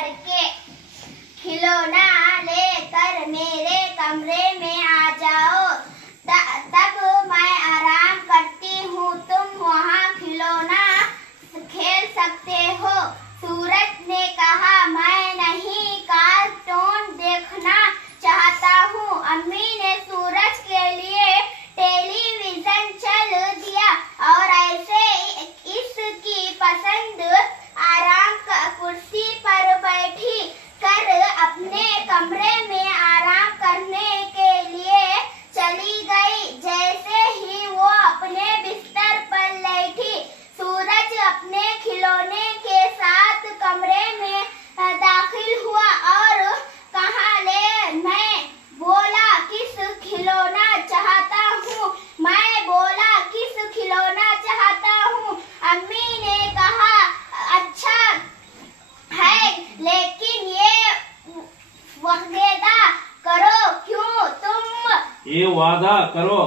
करके खिलौना लेकर मेरे कमरे में आ जाओ, तब मैं आराम करती हूँ, तुम वहाँ खिलौना खेल सकते हो। सूरज ने कहा, मैं नहीं, कार्टून देखना चाहता हूँ। अम्मी ने सूरज के लिए टेलीविजन चल दिया और ऐसे इसकी पसंद आराम कुर्सी पर बैठी कर अपने कमरे में आराम करने के लिए चली गई। जैसे ही वो अपने बिस्तर पर लेटी, सूरज अपने खिलौने के साथ कमरे में दाखिल हुआ और कहा, ले, मैं बोला किस खिलौना चाहता हूँ, मैं बोला किस खिलौना चाहता हूँ। अम्मी ने कहा, अच्छा है, लेकिन ये वादा करो, क्यों तुम ये वादा करो,